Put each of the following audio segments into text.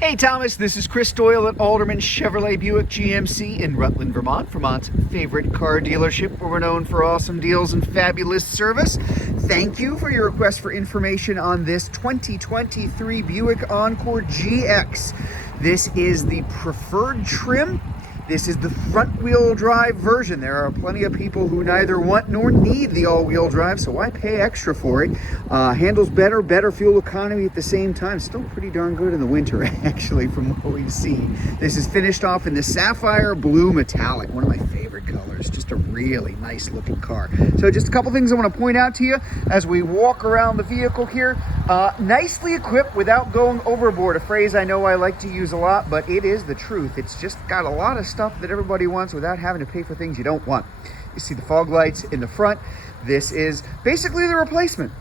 Hey Thomas, this is Chris Doyle at Alderman Chevrolet Buick GMC in Rutland, Vermont, Vermont's favorite car dealership where we're known for awesome deals and fabulous service. Thank you for your request for information on this 2023 Buick Encore GX. This is the preferred trim. This is the front-wheel drive version. There are plenty of people who neither want nor need the all-wheel drive, so why pay extra for it? Handles better fuel economy at the same time. Still pretty darn good in the winter, actually, from what we've seen. This is finished off in the sapphire blue metallic, one of my favorite colors. Just a really nice-looking car. So just a couple things I want to point out to you as we walk around the vehicle here. Nicely equipped without going overboard, a phrase I know I like to use a lot, but it is the truth. It's just got a lot of stuff that everybody wants without having to pay for things you don't want. You see the fog lights in the front. This is basically the replacement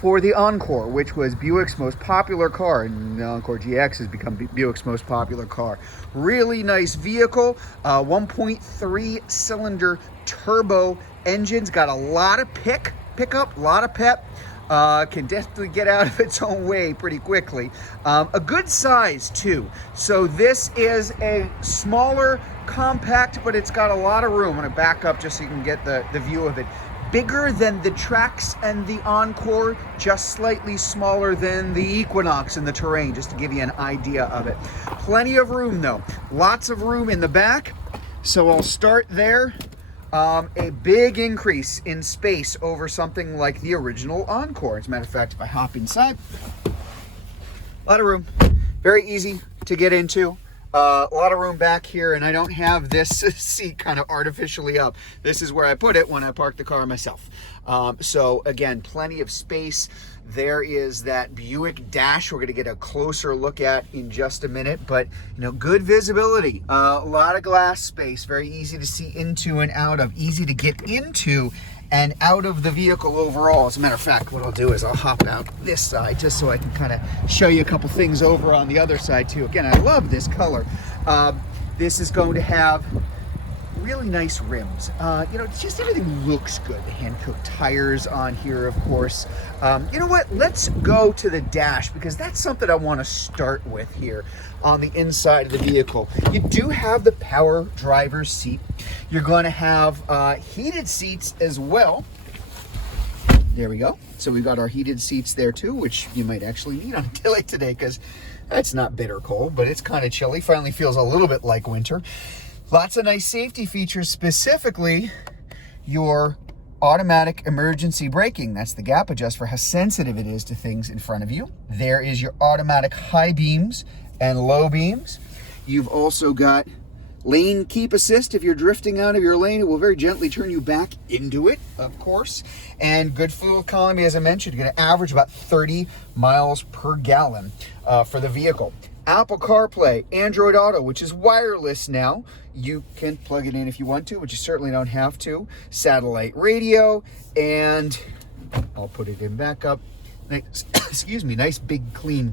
for the Encore, which was Buick's most popular car, and the Encore GX has become Buick's most popular car. Really nice vehicle, 1.3 cylinder turbo engines, got a lot of pickup, a lot of pep. Can definitely get out of its own way pretty quickly. A good size too. So this is a smaller, compact, but it's got a lot of room. I'm gonna back up just so you can get the view of it. Bigger than the Trax and the Encore, just slightly smaller than the Equinox and the Terrain, just to give you an idea of it. Plenty of room though. Lots of room in the back. So I'll start there. A big increase in space over something like the original Encore. As a matter of fact, if I hop inside, a lot of room, very easy to get into. A lot of room back here, and I don't have this seat kind of artificially up. This is where I put it when I park the car myself. So again, plenty of space. There is that Buick dash we're going to get a closer look at in just a minute, but you know, good visibility, a lot of glass space, very easy to see into and out of, easy to get into and out of the vehicle overall. As a matter of fact, what I'll do is I'll hop out this side just so I can kind of show you a couple things over on the other side too. Again, I love this color. This is going to have really nice rims. You know, just everything looks good. The hand-cooked tires on here, of course. You know what? Let's go to the dash because that's something I want to start with here on the inside of the vehicle. You do have the power driver's seat. You're going to have heated seats as well. There we go. So we've got our heated seats there too, which you might actually need on a day like today because it's not bitter cold, but it's kind of chilly. Finally feels a little bit like winter. Lots of nice safety features, specifically your automatic emergency braking. That's the gap adjust for how sensitive it is to things in front of you. There is your automatic high beams and low beams. You've also got lane keep assist. If you're drifting out of your lane, it will very gently turn you back into it, of course. And good fuel economy, as I mentioned, you're going to average about 30 miles per gallon for the vehicle. Apple CarPlay, Android Auto, which is wireless now. You can plug it in if you want to, but you certainly don't have to. Satellite radio, and I'll put it in backup. Nice, excuse me, nice big clean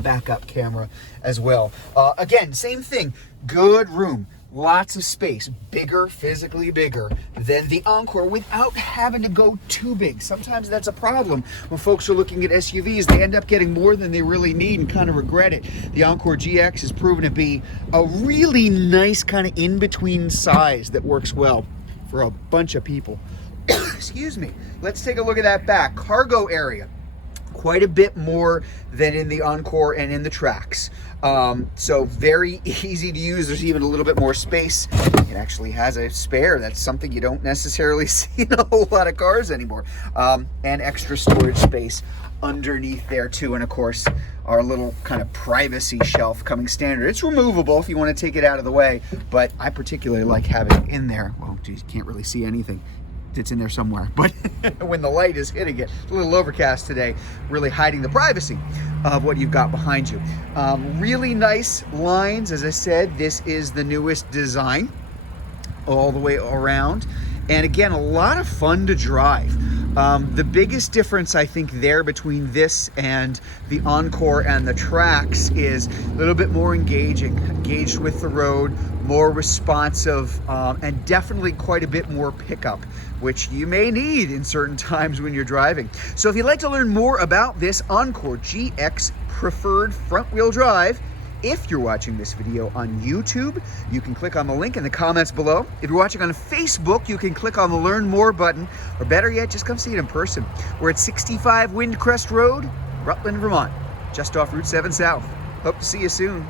backup camera as well. Again, same thing, good room. Lots of space, bigger, physically bigger than the Encore without having to go too big. Sometimes that's a problem when folks are looking at SUVs. They end up getting more than they really need and kind of regret it. The Encore GX has proven to be a really nice kind of in-between size that works well for a bunch of people. Excuse me. Let's take a look at that back. Cargo area. Quite a bit more than in the Encore and in the Trax. So very easy to use. There's even a little bit more space. It actually has a spare. That's something you don't necessarily see in a whole lot of cars anymore. And extra storage space underneath there too. And of course, our little kind of privacy shelf coming standard. It's removable if you want to take it out of the way, but I particularly like having it in there. Well, geez, you can't really see anything. It's in there somewhere, but when the light is hitting it, it's a little overcast today, really hiding the privacy of what you've got behind you. Really nice lines. As I said, this is the newest design all the way around. And again, a lot of fun to drive. The biggest difference I think there between this and the Encore and the Trax is a little bit more engaged with the road, more responsive, and definitely quite a bit more pickup, which you may need in certain times when you're driving. So if you'd like to learn more about this Encore GX preferred front-wheel drive, If you're watching this video on YouTube, you can click on the link in the comments below. If you're watching on Facebook, you can click on the Learn More button, or better yet, just come see it in person. We're at 65 Windcrest Road, Rutland, Vermont, just off Route 7 South. Hope to see you soon.